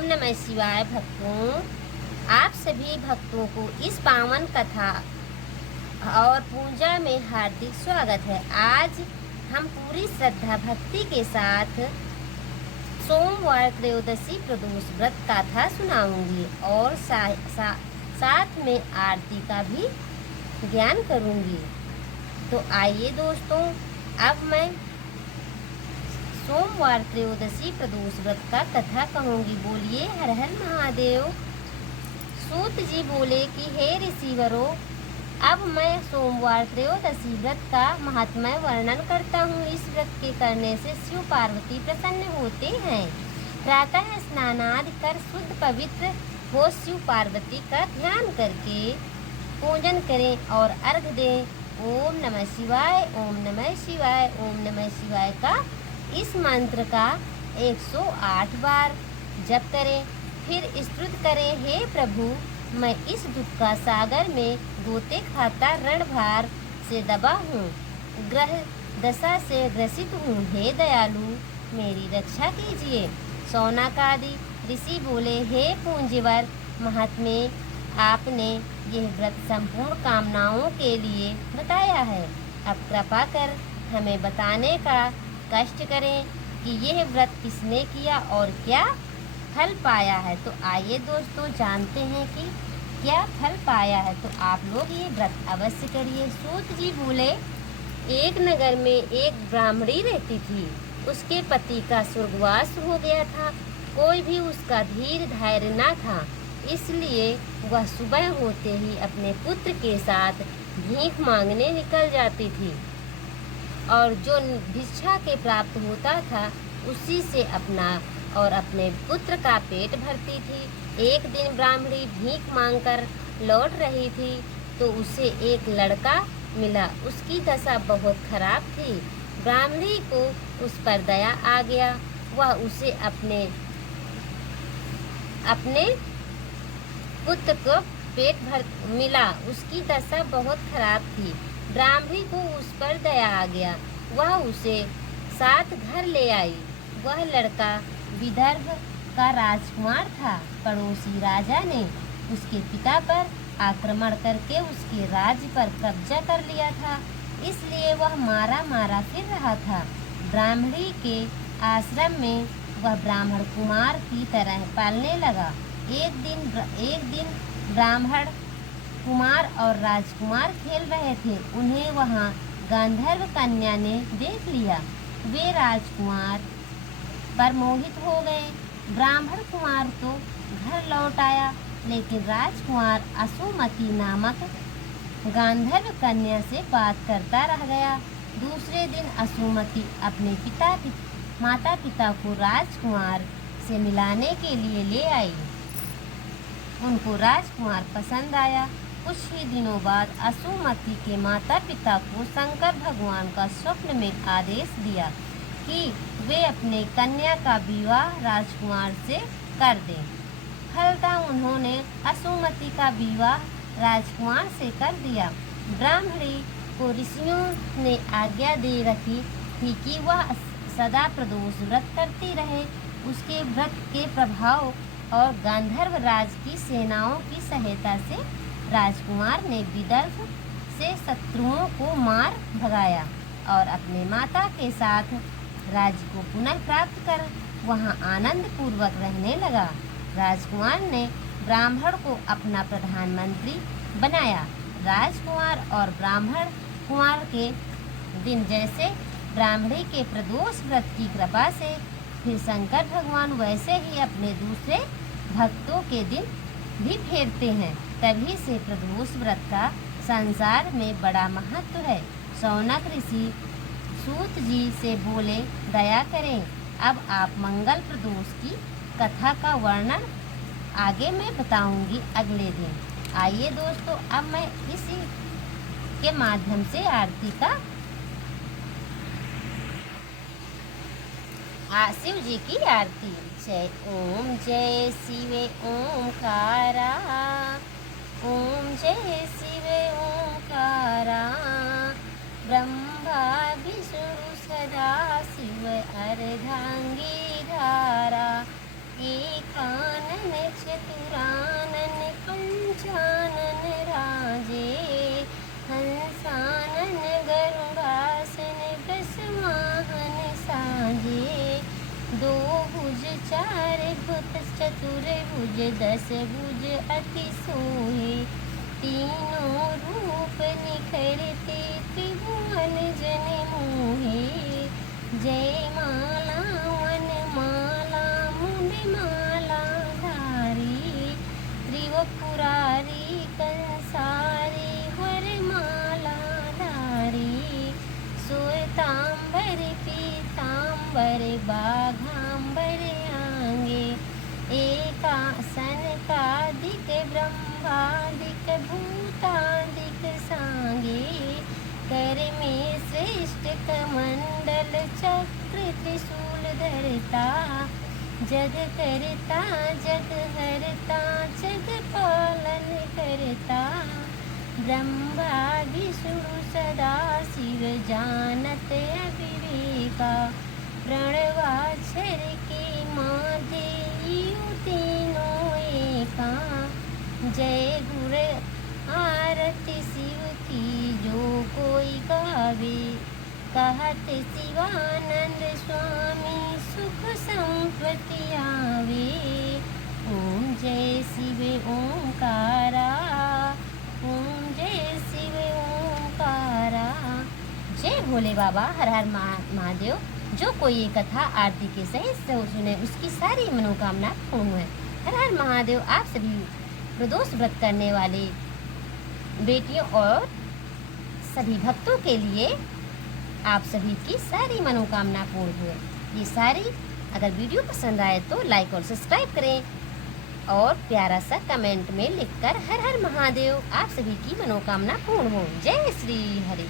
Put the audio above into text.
ओम नमः शिवाय। भक्तों, आप सभी भक्तों को इस पावन कथा और पूजा में हार्दिक स्वागत है। आज हम पूरी श्रद्धा भक्ति के साथ सोमवार त्रयोदशी प्रदोष व्रत कथा सुनाऊंगी और साथ में आरती का भी ज्ञान करूंगी। तो आइए दोस्तों, अब मैं सोमवार त्रयोदशी प्रदोष व्रत का कथा कहूंगी। बोलिए हर हर महादेव। सूत जी बोले कि हे ऋषिवरों, अब मैं सोमवार त्रयोदशी व्रत का महात्म्य वर्णन करता हूँ। इस व्रत के करने से शिव पार्वती प्रसन्न होते हैं। प्रातः स्नानादि कर शुद्ध पवित्र हो शिव पार्वती का ध्यान करके पूजन करें और अर्घ दें। ओम नमः शिवाय, ओम नमः शिवाय, ओम नमः शिवाय का इस मंत्र का 108 बार जप करें। फिर स्तुति करें, हे प्रभु, मैं इस दुख का सागर में गोते खाता रणभार से दबा हूँ, ग्रह दशा से ग्रसित हूँ। हे दयालु, मेरी रक्षा कीजिए। शौनकादि ऋषि बोले, हे पूज्यवर महात्मे, आपने यह व्रत संपूर्ण कामनाओं के लिए बताया है। अब कृपा कर हमें बताने का कष्ट करें कि यह व्रत किसने किया और क्या फल पाया है। तो आइए दोस्तों, जानते हैं कि क्या फल पाया है। तो आप लोग ये व्रत अवश्य करिए। सूत जी बोले, एक नगर में एक ब्राह्मणी रहती थी। उसके पति का स्वर्गवास हो गया था। कोई भी उसका धीर धैर्य न था, इसलिए वह सुबह होते ही अपने पुत्र के साथ भीख मांगने निकल जाती थी और जो भिक्षा के प्राप्त होता था उसी से अपना और अपने पुत्र का पेट भरती थी। एक दिन ब्राह्मणी भीख मांगकर लौट रही थी तो उसे एक लड़का मिला। उसकी दशा बहुत खराब थी। ब्राह्मणी को उस पर दया आ गया। वह उसे अपने पुत्र को पेट भर मिला। उसकी दशा बहुत खराब थी। ब्राह्मणी को उस पर दया आ गया। वह उसे साथ घर ले आई। वह लड़का विदर्भ का राजकुमार था। पड़ोसी राजा ने उसके पिता पर आक्रमण करके उसके राज्य पर कब्जा कर लिया था, इसलिए वह मारा मारा फिर रहा था। ब्राह्मणी के आश्रम में वह ब्राह्मण कुमार की तरह पालने लगा। एक दिन ब्राह्मण कुमार और राजकुमार खेल रहे थे। उन्हें वहां गांधर्व कन्या ने देख लिया। वे राजकुमार पर मोहित हो गए। ब्राह्मण कुमार तो घर लौट आया, लेकिन राजकुमार असुमति नामक गांधर्व कन्या से बात करता रह गया। दूसरे दिन असुमति अपने माता पिता को राजकुमार से मिलाने के लिए ले आई। उनको राजकुमार पसंद आया। कुछ ही दिनों बाद असुमति के माता पिता को शंकर भगवान का स्वप्न में आदेश दिया कि वे अपने कन्या का विवाह राजकुमार से कर दें। फलतः उन्होंने असुमति का विवाह राजकुमार से कर दिया। ब्राह्मणी को ऋषियों ने आज्ञा दे रखी थी कि वह सदा प्रदोष व्रत करती रहे। उसके व्रत के प्रभाव और गांधर्व राज की सेनाओं की सहायता से राजकुमार ने विदर्भ से शत्रुओं को मार भगाया और अपने माता के साथ राज्य को पुनः प्राप्त कर वहां आनंद पूर्वक रहने लगा। राजकुमार ने ब्राह्मण को अपना प्रधानमंत्री बनाया। राजकुमार और ब्राह्मण कुमार के दिन जैसे ब्राह्मणी के प्रदोष व्रत की कृपा से फिर शंकर भगवान वैसे ही अपने दूसरे भक्तों के दिन भी फेरते हैं। तभी से प्रदोष व्रत का संसार में बड़ा महत्व है। शौनक ऋषि सूत जी से बोले, दया करें, अब आप मंगल प्रदोष की कथा का वर्णन आगे मैं बताऊंगी अगले दिन। आइए दोस्तों, अब मैं इसी के माध्यम से आरती का शिव जी की आरती। जय शिवे ओंकारा, ओम जय शिवे ओंकारा। ब्रह्मा विष्णु सदा शिव अर्धांगी धारा। एकान अद्भुत चतुर्भुज दस भुज अति सोहे, तीनों रूप निखरते त्रिभुवन जन मोहे। जय माला वन माला मुंड माला धारी, त्रिवपुरारी कंसारी वरमाला धारी। श्वेतांबर पीतांबर बाघांबर आंगे, एकासन कादिक ब्रह्मादिक भूतादिक सांगे। कर में श्रेष्ठ कमंडल चक्र त्रिशूल धरता, जग करता जग हरता जग पालन करता। ब्रह्मा विष्णु सदा शिव जानत अविवेका, प्रणवाक्षर के माधे यूं तीनों एका। जय गुर आरती शिव की जो कोई गावे, कहत शिवानंद स्वामी सुख संपत्ति आवे। ओम जय शिव ओंकारा, ओम जय शिव ओंकारा। जय भोले बाबा, हर हर महादेव। जो कोई ये कथा आरती के सहित से सुने उसकी सारी मनोकामना पूर्ण हुए। हर हर महादेव। आप सभी प्रदोष व्रत करने वाले बेटियों और सभी भक्तों के लिए आप सभी की सारी मनोकामना पूर्ण हुए। ये सारी अगर वीडियो पसंद आए तो लाइक और सब्सक्राइब करें और प्यारा सा कमेंट में लिखकर हर हर महादेव आप सभी की मनोकामना पूर्ण हो। जय श्री हरि।